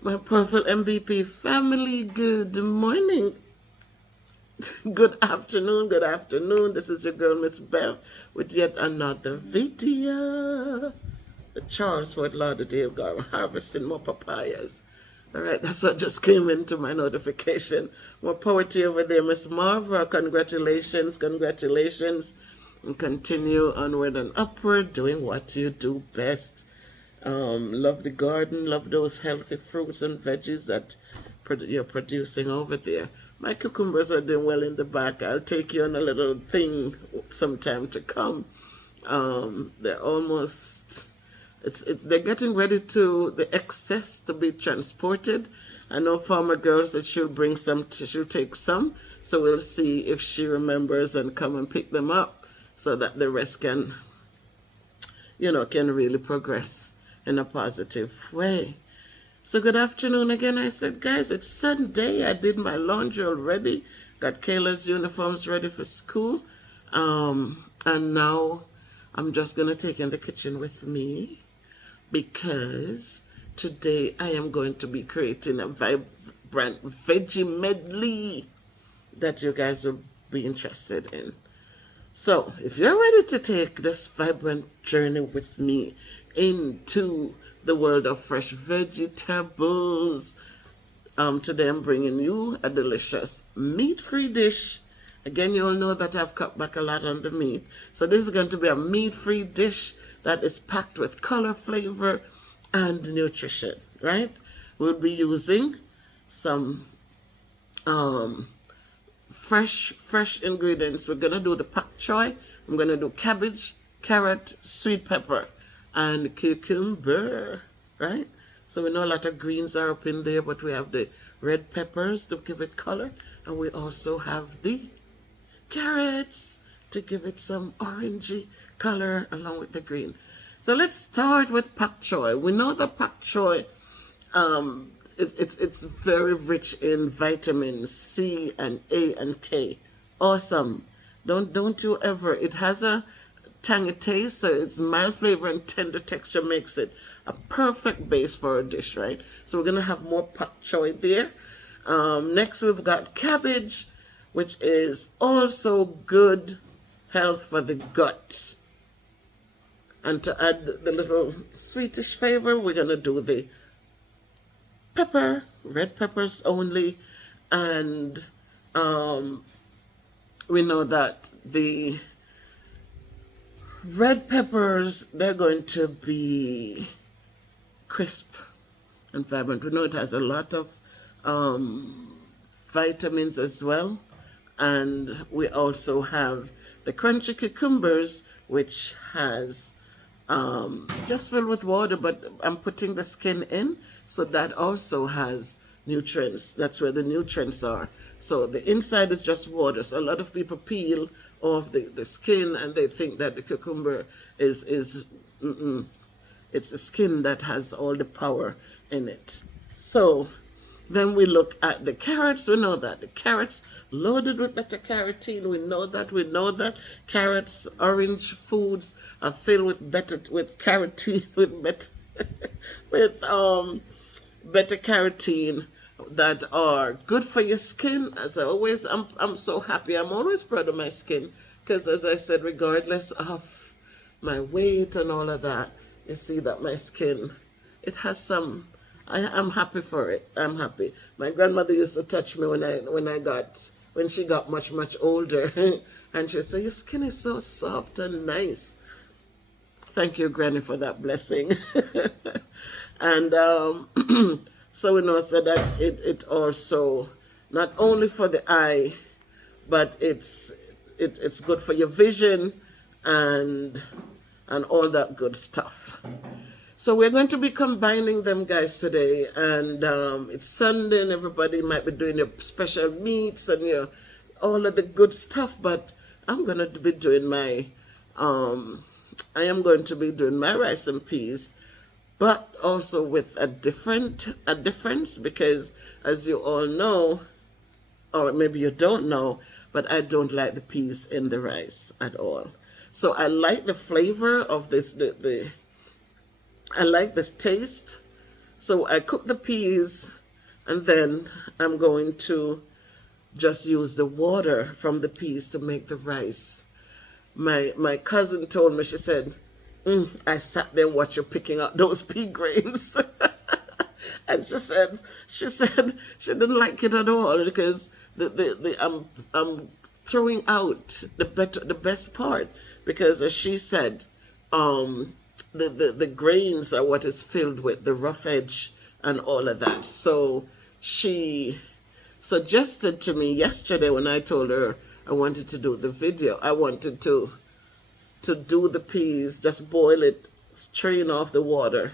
My powerful MVP family, good morning. Good afternoon, good afternoon. This is your girl, Miss Bev, with yet another video. The Charles Fort Lauderdale girl harvesting more papayas. All right, that's what just came into my notification. More power to you over there, Miss Marva. Congratulations, congratulations. And continue onward and upward, doing what you do best. Love the garden, love those healthy fruits and veggies that you're producing over there. My cucumbers are doing well in the back. I'll take you on a little thing sometime to come. They're almost, they're getting ready to, the excess to be transported. I know Farmer Girl said she'll bring some, she'll take some. So we'll see if she remembers and come and pick them up so that the rest can, can really progress in a positive way. So good afternoon again. I said, guys, it's Sunday. I did my laundry already. Got Kayla's uniforms ready for school. And now I'm just going to take in the kitchen with me because today I am going to be creating a vibrant veggie medley that you guys will be interested in. So if you're ready to take this vibrant journey with me into the world of fresh vegetables, today I'm bringing you a delicious meat-free dish. Again, you all know that I've cut back a lot on the meat. So this is going to be a meat-free dish that is packed with color, flavor, and nutrition, right? We'll be using some fresh ingredients. We're going to do the pak choy. I'm going to do cabbage, carrot, sweet pepper, and cucumber, right? So we know a lot of greens are up in there, but we have the red peppers to give it color, and we also have the carrots to give it some orangey color along with the green. So let's start with pak choy. We know that pak choy, it's very rich in vitamins C and A and K. Awesome. Don't you ever, it has a tangy taste, so its mild flavor and tender texture makes it a perfect base for a dish, right? So we're going to have more pak choy there. Next we've got cabbage, which is also good health for the gut. And to add the little sweetish flavor, we're going to do the pepper, red peppers only. And we know that the red peppers, they're going to be crisp and vibrant. We know it has a lot of vitamins as well. And we also have the crunchy cucumbers, which has just filled with water, but I'm putting the skin in, so that also has nutrients. That's where the nutrients are. So the inside is just water. So a lot of people peel off the skin and they think that the cucumber is it's the skin that has all the power in it. So then we look at the carrots. We know that the carrots loaded with beta-carotene. We know that carrots, orange foods are filled with carotene, with beta-carotene that are good for your skin. As I always, I'm so happy. I'm always proud of my skin because, as I said, regardless of my weight and all of that, you see that my skin, it has some. I'm happy for it. I'm happy. My grandmother used to touch me when she got much older, and she would say, "Your skin is so soft and nice." Thank you, Granny, for that blessing. And so we know so that it also not only for the eye, but it's good for your vision and all that good stuff. So we're going to be combining them, guys, today. And it's Sunday and everybody might be doing your special meats and all of the good stuff. But I'm going to be doing my, I am going to be doing my rice and peas, but also with a difference, because as you all know, or maybe you don't know, but I don't like the peas in the rice at all. So I like the flavor of this, I like this taste So I cook the peas, and then I'm going to just use the water from the peas to make the rice. My cousin told me, she said, I sat there watch you picking out those pea grains. And she said she didn't like it at all because I'm throwing out the best part, because as she said, the grains are what is filled with the rough edge and all of that. So she suggested to me yesterday, when I told her I wanted to do the video, I wanted to do the peas, just boil it, strain off the water.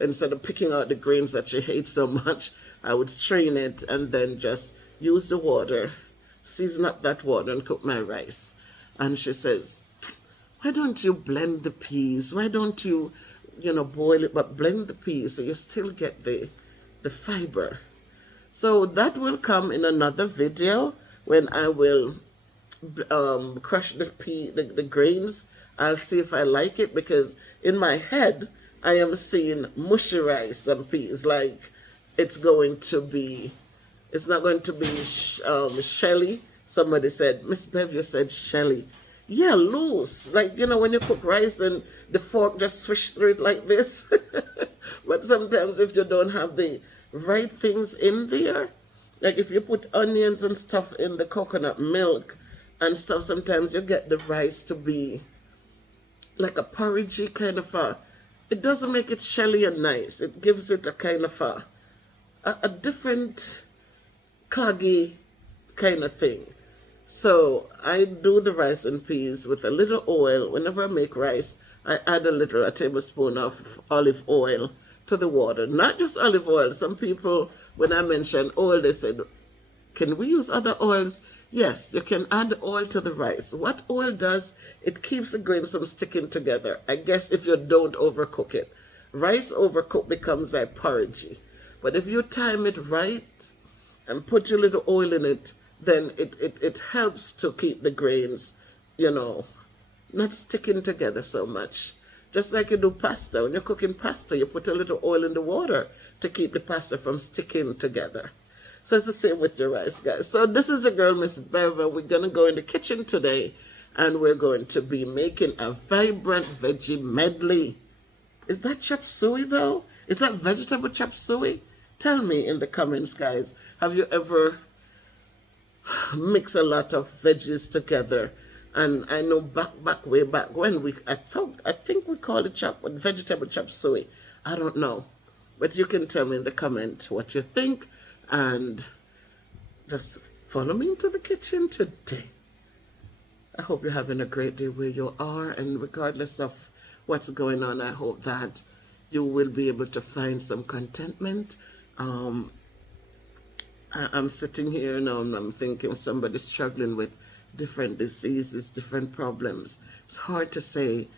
Instead of picking out the grains that she hates so much, I would strain it and then just use the water, season up that water, and cook my rice. And she says, why don't you blend the peas? Why don't you, boil it, but blend the peas so you still get the fiber? So that will come in another video when I will crush the grains. I'll see if I like it, because in my head I am seeing mushy rice and peas, like it's not going to be shelly. Somebody said, Miss Bev, you said shelly. Yeah, loose. Like, when you cook rice and the fork just swish through it like this. But sometimes if you don't have the right things in there, like if you put onions and stuff in the coconut milk and stuff, sometimes you get the rice to be like a porridgey kind of it doesn't make it shelly and nice. It gives it a kind of a different cloggy kind of thing. So I do the rice and peas with a little oil. Whenever I make rice, I add a tablespoon of olive oil to the water. Not just olive oil. Some people, when I mention oil, they said, can we use other oils? Yes, you can add oil to the rice. What oil does, it keeps the grains from sticking together. I guess if you don't overcook it. Rice overcooked becomes like porridgey. But if you time it right and put your little oil in it, then it helps to keep the grains, not sticking together so much. Just like you do pasta. When you're cooking pasta, you put a little oil in the water to keep the pasta from sticking together. So it's the same with your rice, guys. So this is your girl, Miss Bev. We're going to go in the kitchen today, and we're going to be making a vibrant veggie medley. Is that chop suey, though? Is that vegetable chop suey? Tell me in the comments, guys. Have you ever mixed a lot of veggies together? And I know way back when I think we call it vegetable chop suey. I don't know. But you can tell me in the comment what you think. And just follow me into the kitchen today. I hope you're having a great day where you are, and regardless of what's going on, I hope that you will be able to find some contentment. I'm sitting here now and I'm thinking somebody's struggling with different diseases, different problems. It's hard to say.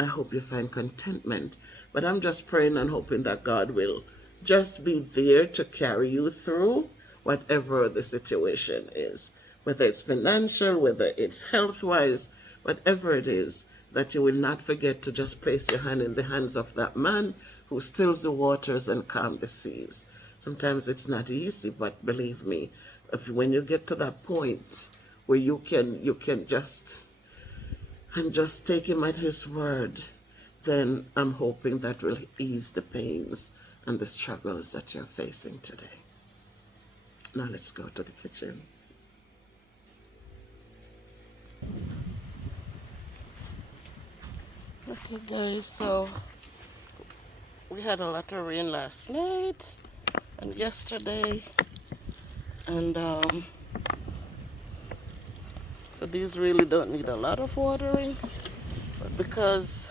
I hope you find contentment, but I'm just praying and hoping that God will just be there to carry you through whatever the situation is, whether it's financial, whether it's health-wise, whatever it is, that you will not forget to just place your hand in the hands of that man who stills the waters and calms the seas. Sometimes it's not easy, but believe me, when you get to that point where you can just take him at his word, then I'm hoping that will ease the pains and the struggles that you're facing today. Now let's go to the kitchen. Okay guys, so we had a lot of rain last night and yesterday, and so these really don't need a lot of watering, but because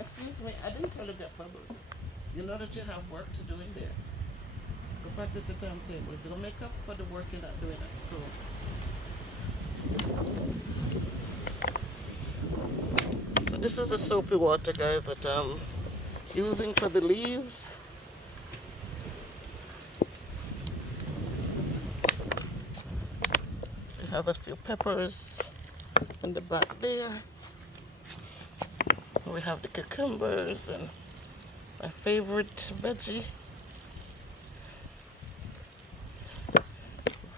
excuse me, I didn't tell you get bubbles. You know that you have work to do in there. Go practice the timetables. You'll make up for the work you're not doing at school. So this is the soapy water, guys, that I'm using for the leaves. I have a few peppers in the back there. We have the cucumbers and My favorite veggie.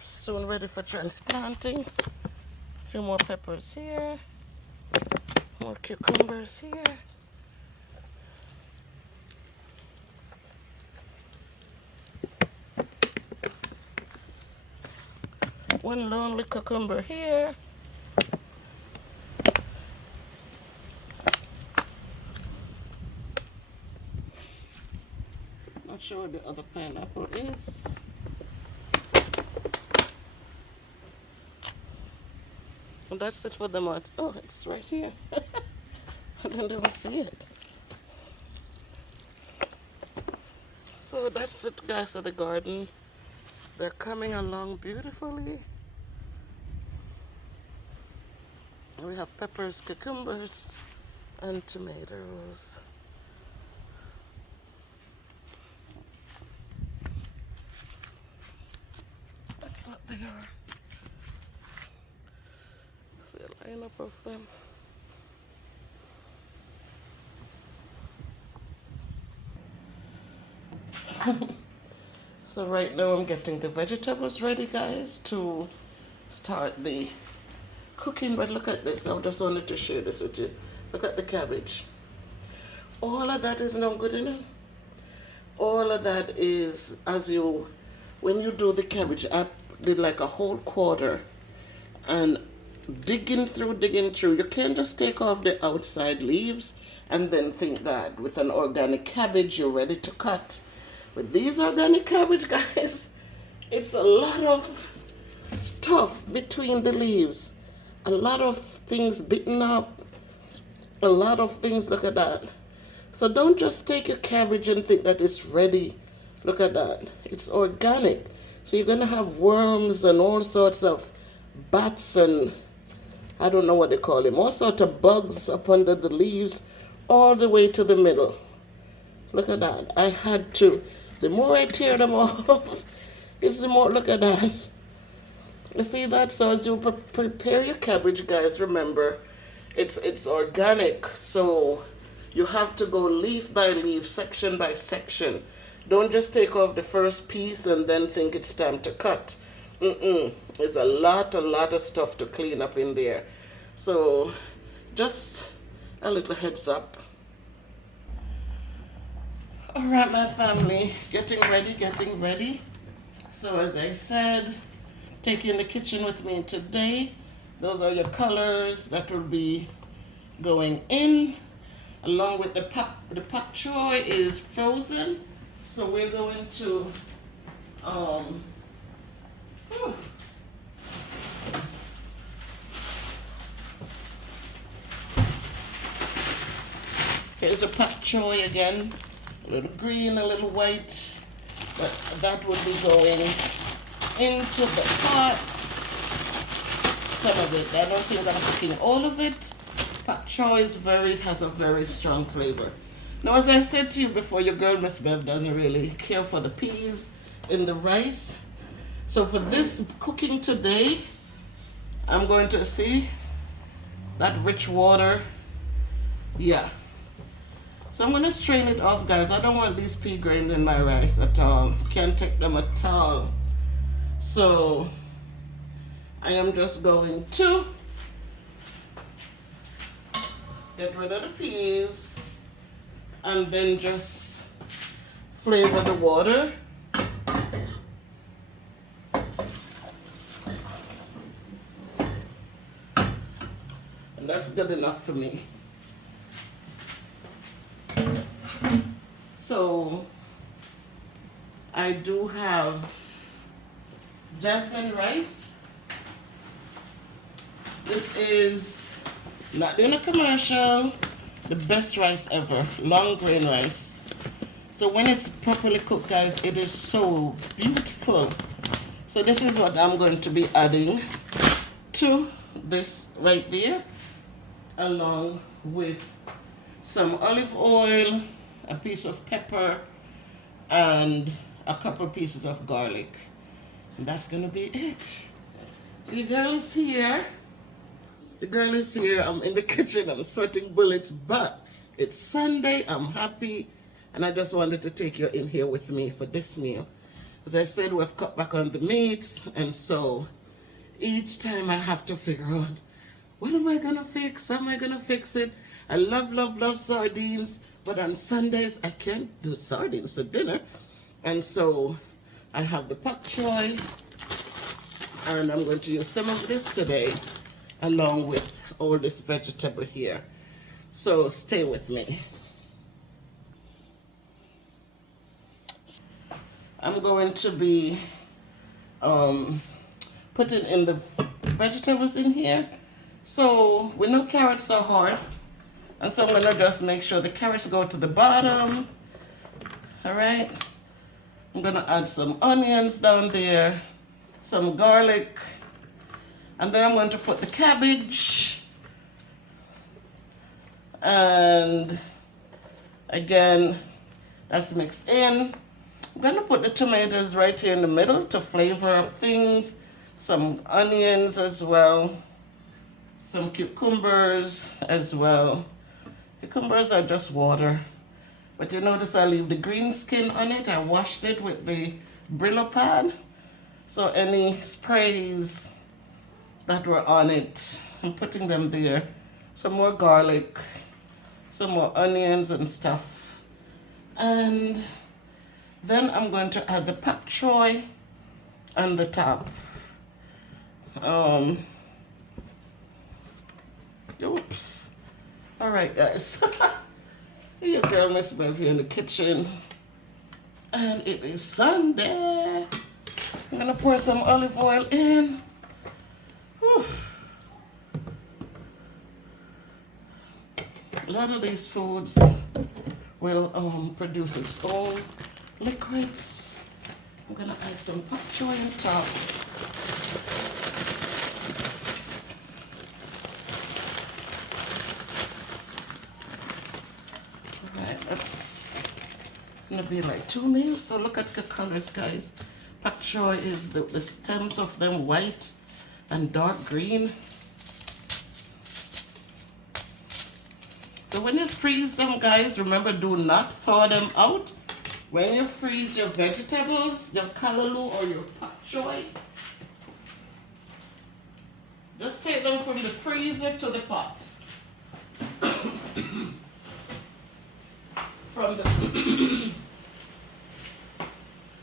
Soon ready for transplanting. A few more peppers here. More cucumbers here. One lonely cucumber here. Not sure where the other pineapple is. And that's it for the month. Oh, it's right here. I didn't even see it. So that's it, guys, of the garden. They're coming along beautifully. And we have peppers, cucumbers, and tomatoes. That's what they are. See a lineup of them. So right now I'm getting the vegetables ready, guys, to start the cooking. But look at this. I just wanted to share this with you. Look at the cabbage. All of that is not good enough. All of that is, when you do the cabbage, I did like a whole quarter and digging through. You can't just take off the outside leaves and then think that with an organic cabbage you're ready to cut. With these organic cabbage, guys, it's a lot of stuff between the leaves. A lot of things bitten up. A lot of things, look at that. So don't just take your cabbage and think that it's ready. Look at that. It's organic. So you're going to have worms and all sorts of bats and I don't know what they call them. All sorts of bugs up under the leaves all the way to the middle. Look at that. I had to. The more I tear them off, it's the more, look at that. You see that? So as you prepare your cabbage, guys, remember, it's organic. So you have to go leaf by leaf, section by section. Don't just take off the first piece and then think it's time to cut. There's a lot of stuff to clean up in there. So just a little heads up. All right, my family, getting ready. So as I said, take you in the kitchen with me today. Those are your colors that will be going in. Along with the pak choy is frozen. So we're going to, here's a pak choy again. A little green, a little white, but that will be going into the pot. Some of it. I don't think I'm cooking all of it. Pak choy is it has a very strong flavor. Now, as I said to you before, your girl Miss Bev doesn't really care for the peas in the rice. So for this cooking today, I'm going to see that rich water. Yeah. So I'm going to strain it off, guys. I don't want these pea grains in my rice at all. Can't take them at all. So I am just going to get rid of the peas and then just flavor the water. And that's good enough for me. So I do have jasmine rice. This is, not doing a commercial, the best rice ever, long grain rice. So when it's properly cooked, guys, it is so beautiful. So this is what I'm going to be adding to this right there, along with some olive oil, a piece of pepper, and a couple pieces of garlic. And that's gonna be it. So the girl is here. The girl is here. I'm in the kitchen. I'm sweating bullets, but it's Sunday. I'm happy. And I just wanted to take you in here with me for this meal. As I said, we've cut back on the meats, and so each time I have to figure out, what am I gonna fix? How am I gonna fix it? I love, love, love sardines, but on Sundays I can't do sardines for dinner. And so I have the pak choy, and I'm going to use some of this today along with all this vegetable here. So stay with me. I'm going to be putting in the vegetables in here. So we know carrots are hard, and so I'm going to just make sure the carrots go to the bottom. All right. I'm going to add some onions down there, some garlic, and then I'm going to put the cabbage. And again, that's mixed in. I'm going to put the tomatoes right here in the middle to flavor up things, some onions as well, some cucumbers as well. Cucumbers are just water, but you notice I leave the green skin on it. I washed it with the Brillo pad, so any sprays that were on it, I'm putting them there. Some more garlic, some more onions and stuff, and then I'm going to add the pak choy on the top. Oops. All right, guys. Your girl, Miss Bev, here in the kitchen, and it is Sunday. I'm gonna pour some olive oil in. Whew. A lot of these foods will produce its own liquids. I'm gonna add some pak choy on top. Alright, that's gonna be like 2 meals. So look at the colors, guys. Pak choy is the stems of them white and dark green. So when you freeze them, guys, remember, do not thaw them out. When you freeze your vegetables, your callaloo or your pak choy, just take them from the freezer to the pot.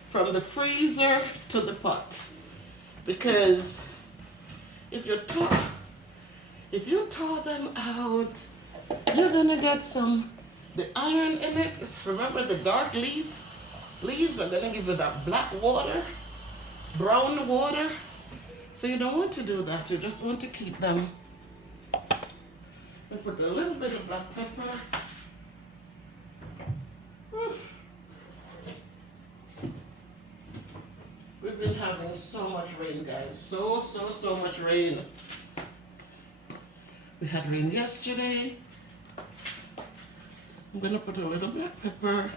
From the freezer to the pot, because if you thaw them out, you're gonna get the iron in it. Remember, the dark leaves are gonna give you that black water, brown water. So you don't want to do that. You just want to keep them. We put a little bit of black pepper. Whew. We've been having so much rain, guys. So much rain. We had rain yesterday. I'm gonna put a little black pepper.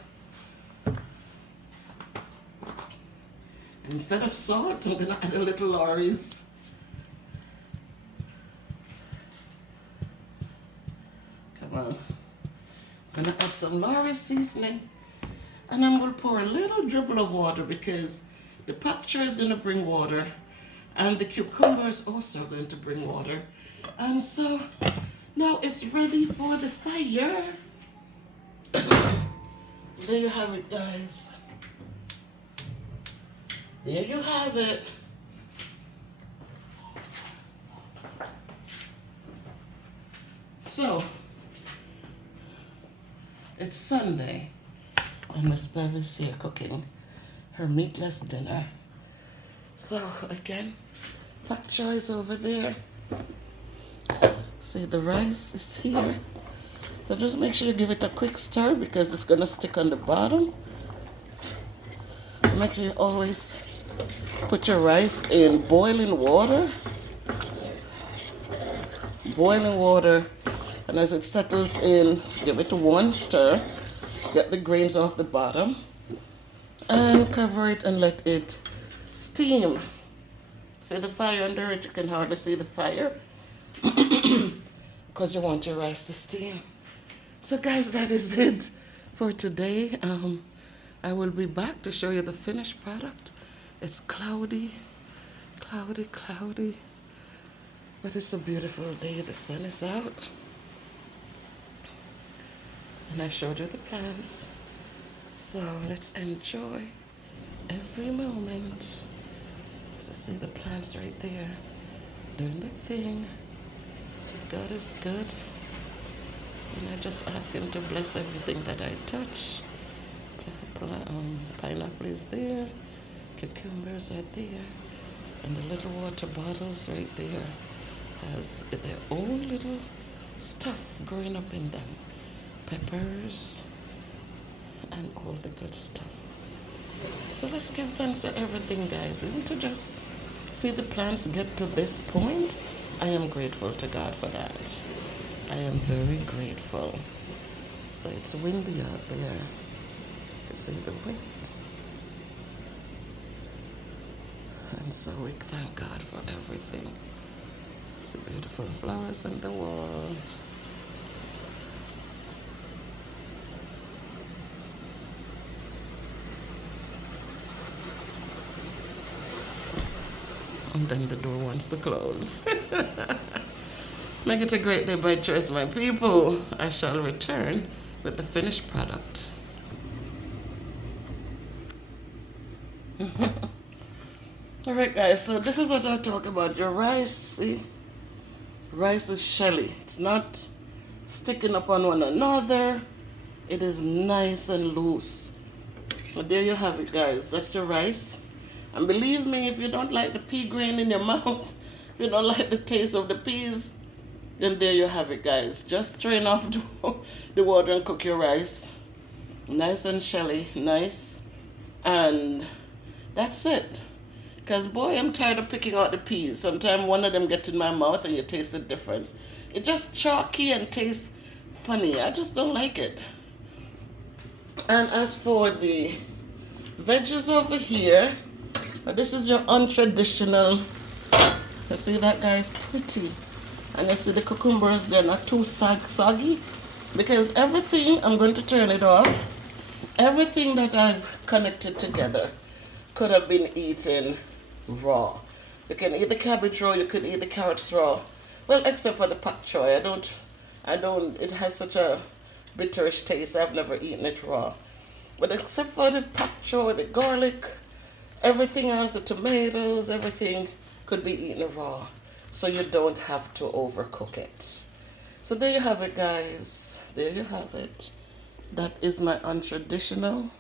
Instead of salt, I'm gonna add a little Lorry's. Come on. I'm gonna add some Lorry's seasoning. And I'm gonna pour a little dribble of water because the pak choy is gonna bring water. And the cucumber is also going to bring water. And so now it's ready for the fire. There you have it, guys. There you have it. So, it's Sunday, and Miss Bev is here cooking her meatless dinner. So, again, pak choy is over there. See, the rice is here. So just make sure you give it a quick stir because it's going to stick on the bottom. Make sure you always put your rice in boiling water. Boiling water. And as it settles in, give it one stir. Get the grains off the bottom. And cover it and let it steam. See the fire under it? You can hardly see the fire. Because you want your rice to steam. So guys, that is it. for today. I will be back to show you the finished product. It's cloudy, cloudy, but it's a beautiful day. The sun is out. And I showed you the plants. So let's enjoy every moment. So see the plants right there doing the thing. God is good. And I just ask him to bless everything that I touch. Pineapple is there. Cucumbers are there. And the little water bottles right there has their own little stuff growing up in them. Peppers and all the good stuff. So let's give thanks to everything, guys. Even to just see the plants get to this point, I am grateful to God for that. I am very grateful. So it's windy out there. You can see the wind. And so we thank God for everything. See beautiful flowers on the walls. And then the door wants to close. Make it a great day by choice, my people. I shall return with the finished product. Alright guys, so this is what I talk about. Your rice, see? Rice is shelly. It's not sticking up on one another. It is nice and loose. But there you have it, guys. That's your rice. And believe me, if you don't like the pea grain in your mouth, if you don't like the taste of the peas, then there you have it, guys. Just strain off the water and cook your rice. Nice and shelly, nice. And that's it. Because, boy, I'm tired of picking out the peas. Sometimes one of them gets in my mouth and you taste the difference. It just chalky and tastes funny. I just don't like it. And as for the veggies over here, this is your untraditional. You see that, guys? Pretty. And you see the cucumbers, they're not too soggy. Because everything, I'm going to turn it off. Everything that I've connected together could have been eaten raw. You can eat the cabbage raw, you could eat the carrots raw. Well, except for the pak choy. I don't, it has such a bitterish taste. I've never eaten it raw. But except for the pak choy, the garlic, everything else, the tomatoes, everything could be eaten raw. So you don't have to overcook it. So there you have it, guys. There you have it. That is my untraditional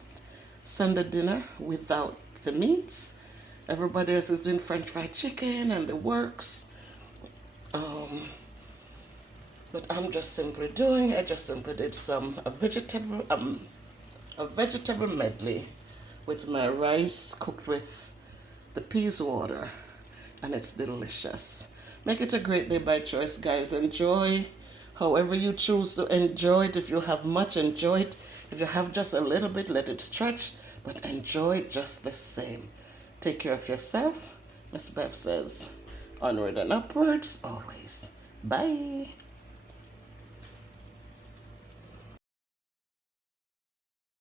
Sunday dinner without the meats. Everybody else is doing French fried chicken and the works. But I'm just simply I just simply did a vegetable medley with my rice cooked with the peas water, and it's delicious. Make it a great day by choice, guys. Enjoy however you choose to enjoy it. If you have much, enjoy it. If you have just a little bit, let it stretch, but enjoy it just the same. Take care of yourself. Miss Bev says, onward and upwards always. Bye.